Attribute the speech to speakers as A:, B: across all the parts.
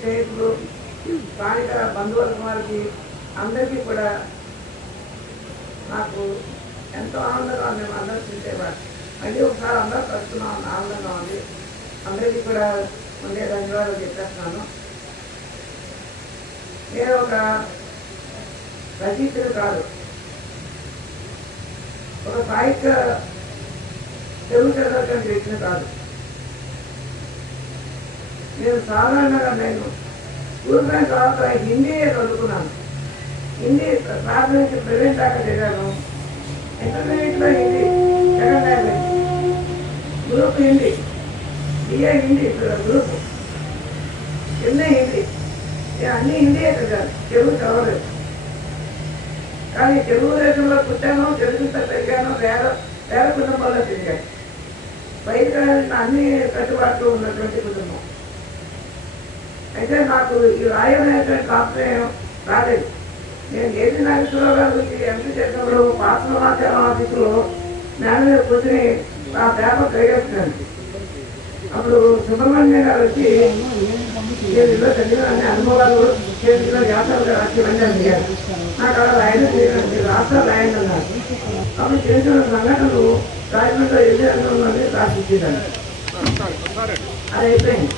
A: స్నేహితులు స్థానిక బంధువర్గం వారికి అందరికీ కూడా నాకు ఎంతో ఆనందంగా మేము అందరూ చూసేవారు. మళ్ళీ ఒకసారి అందరూ కలుస్తున్నాం. ఆనందంగా ఉంది. అందరికీ కూడా ఉండే ధన్యవాదాలు చెప్పేస్తున్నాను. నేను ఒక రచయితలు కాదు. ఒక సాహిత్య తెలుగు చదవడానికి వ్యక్తిని కాదు. నేను సాధారణంగా నేను స్కూల్ బ్యాంక్ తర్వాత హిందీ చదువుకున్నాను. హిందీ ప్రాథమిక ప్రైవేట్ దాకా చదివాను. ఇంటర్మీడియట్లో Hindi second language. Group Hindi B A Hindi group. Chennai Hindi. నేను అన్ని హిందీయే చదివాను. తెలుగు చదవలేదు. కానీ తెలుగు దేశంలో పుట్టాను తెలుగుతో పెరిగాను వేర వేర కుటుంబంలో తిరిగాను బయట అన్ని కట్టుబాట్లు ఉన్నటువంటి కుటుంబం. అయితే నాకు ఈ రాయనేటువంటి కాంప్లైన్ రాలేదు నేను ఏది నాగేశ్వరరావు గారికి ఎంపీ చేసినప్పుడు పాత్రమాచారం ఆఫీసులో నేను మీద కూర్చొని ఆ పేపర్ కలిగేస్తున్నాను అప్పుడు సుబ్రహ్మణ్యం గారు వచ్చి ఇలా చదివిన అనుభవాలు చేతిలో వ్యాసాలు రాసి అడిగారు నాకు అలా రాయడం చేయడానికి రాష్ట్రాలు రాయండి అన్నారు అప్పుడు చేసిన సంఘటనలు రాజమండ్రిలో ఎన్ని రంగంలోనే రాసిచ్చేదాన్ని అది అయిపోయింది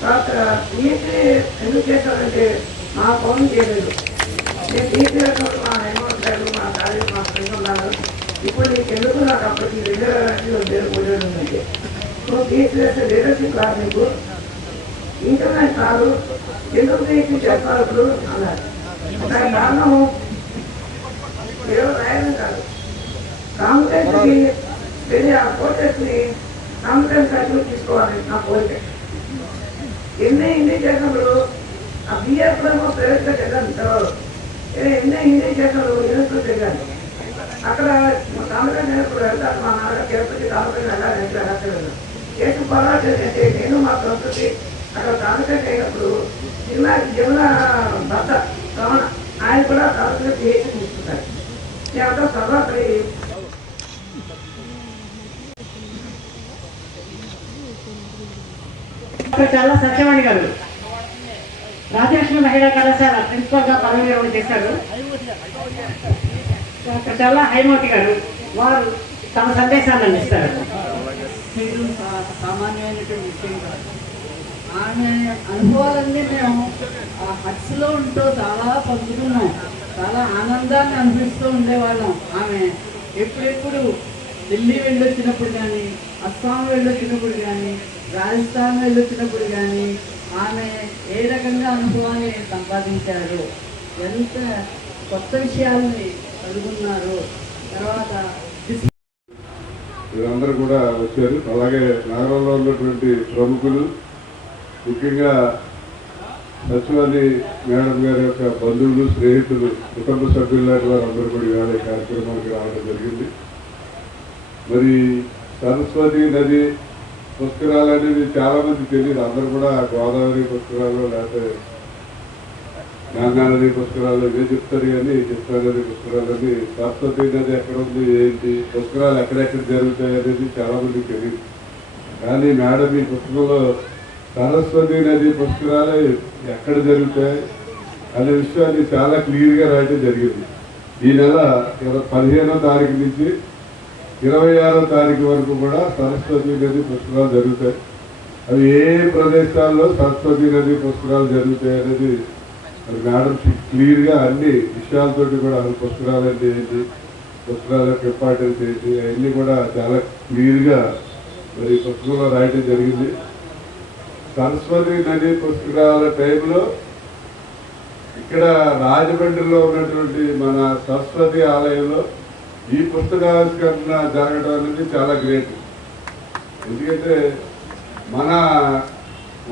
A: తర్వాత ఎందుకు చేశారంటే మా పౌన్ చేయలేదు. నేను టీసీ వచ్చినప్పుడు మా హైమోట్ గారు మా కాలేజ్ మా ఫ్రెండ్ ఉన్నారు. ఇప్పుడు నీకు ఎందుకు నాకు అప్పటికి రెండు వేల రెండు వేలు మూడు నువ్వు టీసీ చేస్తే లీడర్షిప్ రాదు నీకు. ఇంటర్నెట్ రాదు ఎందుకు టీసీ చేస్తారు ఇప్పుడు? అన్నారు. దాని కారణం ఏదో రాయడం కాదు. కాంగ్రెస్కి వెళ్ళి ఆ కోర్టెస్ని కాంగ్రెస్ సర్టిఫికేట్ తీసుకోవాలి నా కోరిక. ఎన్ని హిందీ చేసినప్పుడు ఆ బిఎఫ్ ప్రైవేట్గా చదివాను తర్వాత. ఎన్ని హిందీ చేసినప్పుడు యూనివర్సిటీ చదివాను అక్కడ తాలూకా నేర్పుడు వెళ్తాను మా నాన్న తిరుపతి తాలూకా వెళ్ళాలి అంటే వెళ్ళాలి చేసి పోరాటం అంటే నేను మా సంస్కృతి అక్కడ తాలూకా అయినప్పుడు జిల్లా జిల్లా భర్త రమణ ఆయన కూడా సంస్కృతి చేసి తీసుకుంటారు నేను అంతా తర్వాత
B: చాలా సత్యమని కాదు గారు. రాజలక్ష్మి మహిళా కళాశాల ప్రిన్సిపల్గా పదవి నిర్వహణ చేశారు. డాక్టర్ చల్ల హైమవతి గారు వారు తమ సందేశాన్ని అందిస్తారు.
C: సా- సామాన్యమైనటువంటి విషయం కాదు. ఆమె అనుభవాలన్నీ మేము ఆ హట్స్లో ఉంటూ చాలా పంచుకున్నాం చాలా ఆనందాన్ని అనిపిస్తూ ఉండేవాళ్ళం. ఆమె ఎప్పుడెప్పుడు ఢిల్లీ వెళ్ళొచ్చినప్పుడు కానీ అస్సాం వెళ్ళొచ్చినప్పుడు కానీ రాజస్థాన్ వెళ్ళొచ్చినప్పుడు కానీ ఆమె ఏ రకంగా అనుభవాన్ని సంపాదించారు? ఎంత కొత్త విషయాల్ని కనుగొన్నారు? తర్వాత
D: వీరందరూ కూడా వచ్చారు. అలాగే నగరంలో ఉన్నటువంటి ప్రముఖులు ముఖ్యంగా సచివాలీ మేడం గారి యొక్క బంధువులు స్నేహితులు కుటుంబ సభ్యులు లాంటి వారు అందరూ కూడా ఇవాళ కార్యక్రమానికి రావడం జరిగింది. మరి సరస్వతి నది పుష్కరాలు అనేది చాలా మంది తెలియదు. అందరూ కూడా గోదావరి పుష్కరాలు లేకపోతే గంగా నది పుష్కరాలు ఇవే చెప్తారు? కానీ కృష్ణా నది పుష్కరాలు అని సరస్వతి నది ఎక్కడ ఉంది ఏంటి? పుష్కరాలు ఎక్కడెక్కడ జరుగుతాయి అనేది చాలా మంది తెలియదు. కానీ మేడం ఈ పుస్తకంలో సరస్వతి నది పుష్కరాలు ఎక్కడ జరుగుతాయి అనే విషయాన్ని చాలా క్లియర్గా రాయడం జరిగింది. ఈ నెల ఇరవై పదిహేనో తారీఖు నుంచి ఇరవై ఆరో తారీఖు వరకు కూడా సరస్వతి నది పుస్తకాలు జరుగుతాయి. అవి ఏ ప్రదేశాల్లో సరస్వతి నది పుస్తకాలు జరుగుతాయి అనేది మరి మేడం క్లియర్గా అన్ని విషయాలతోటి కూడా అసలు పుస్తకాలు అంటే ఏంటి పుస్తకాల యొక్క ఇంపార్టెన్స్ ఏంటి అవన్నీ కూడా చాలా క్లియర్గా మరి ఈ పుస్తకంలో రాయటం జరిగింది. సరస్వతి నది పుస్తకాల టైంలో ఇక్కడ రాజమండ్రిలో ఉన్నటువంటి మన సరస్వతి ఆలయంలో ఈ పుస్తకావిష్కరణ జరగడం అనేది చాలా గ్రేట్. ఎందుకంటే మన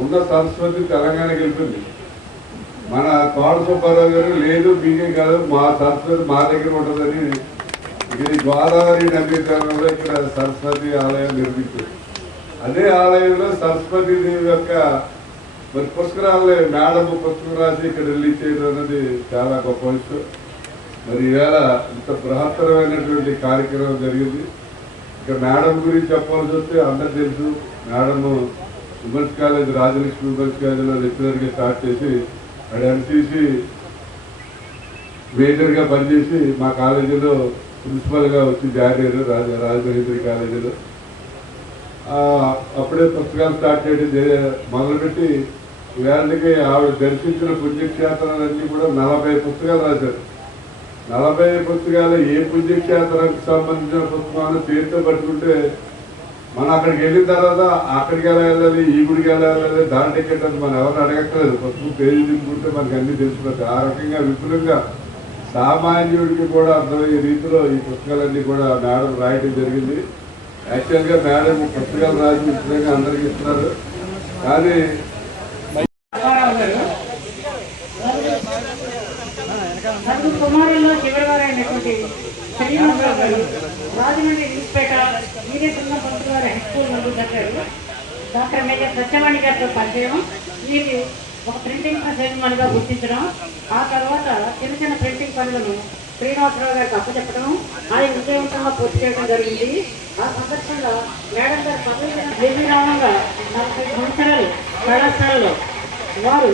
D: ఉన్న సరస్వతి తెలంగాణకి వెళ్తుంది. మన కోడ సుబ్బారావు గారు లేదు మీకే కాదు మా సరస్వతి మా దగ్గర ఉంటుందని ఇది గోదావరి నది తీరంలో ఇక్కడ సరస్వతి ఆలయం నిర్మించారు. అదే ఆలయంలో సరస్వతి దేవి యొక్క మరి పుష్కరాలు మేడం పుస్తకం రాసి ఇక్కడ రిలీజ్ చేయడం అనేది చాలా గొప్ప విషయం. మరి ఈవేళ ఇంత బృహత్తరమైనటువంటి కార్యక్రమం జరిగింది. ఇక మేడం గురించి చెప్పాల్సి వస్తే అందరు తెలుసు madam women's college Rajalakshmi women's కాలేజీలో లెక్చరర్గా స్టార్ట్ చేసి అక్కడ ఎంసీసీ మేజర్గా పనిచేసి మా కాలేజీలో ప్రిన్సిపల్గా వచ్చి జాయిన్ అయ్యారు రాజ రాజమహేంద్రి కాలేజీలో. ఆ, అప్పుడే పుస్తకాలు స్టార్ట్ చేయడం మొదలుపెట్టి వేళకి ఆవిడ దర్శించిన పుణ్యక్షేత్రాలన్నీ కూడా నలభై పుస్తకాలు రాశారు. నలభై పుస్తకాలు ఏ పుణ్యక్షేత్రానికి సంబంధించిన పుస్తకాలు పేరుతో పట్టుకుంటే మనం అక్కడికి వెళ్ళిన తర్వాత అక్కడికి ఎలా వెళ్ళాలి ఈ గుడికి ఎలా వెళ్ళాలి దాని టికెట్ అని మనం ఎవరు అడగక్కర్లేదు. పుస్తకం పేజీ దింపుకుంటే మనకి అన్ని తెలిసిపోతాయి. ఆ రకంగా విపులంగా సామాన్యుడికి కూడా అర్థమయ్యే రీతిలో ఈ పుస్తకాలన్నీ కూడా మేడం రాయడం జరిగింది. యాక్చువల్గా మేడం పుస్తకాలు రాసి విపులంగా అందరికీ ఇస్తున్నారు. కానీ
B: అప్పారావు గారు నలుగురు కుమారుల్లో చివరివారు అయినటువంటి శ్రీనివాసరావు గారు రాజమండ్రి న్యూస్పేట మీడియా బృందం పంతులు గారు హై స్కూల్ నలుగురు చదివారు. డాక్టర్ మేజర్ సత్యవాణి గారితో పరిచయం. వీరి ఒక ప్రింటింగ్ ప్రెస్ గుర్తించడం ఆ తర్వాత చిన్న చిన్న ప్రింటింగ్ పనులను శ్రీనివాసరావు గారికి అప్పచెప్పడం ఆయన విజయవంతంగా పూర్తి చేయడం జరిగింది. ఆ సందర్భంగా మేడం గారు పదవి నిర్విరామంగా నలభై సంవత్సరాలు కళాశాలలో వారు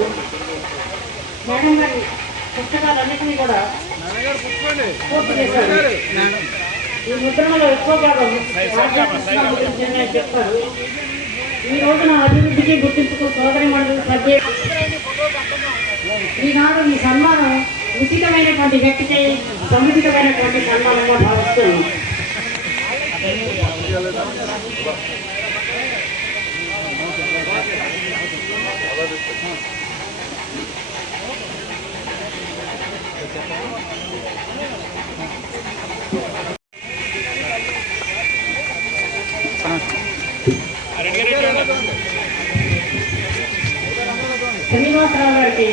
B: మేడం గారి పుస్తకాలన్నింటినీ కూడా పూర్తి చేశారు. ఈ ముద్రణలో ఎక్కువ భాగం చెప్తారు ఈ రోజున అభివృద్ధికి గుర్తింపుకు సోదరి మండలి ప్రత్యేక ఈనాడు ఈ సన్మానం ఉచితమైనటువంటి వ్యక్తికి సముచితమైనటువంటి సన్మానంగా భావిస్తున్నాను శ్రీనివాసరావు గారికి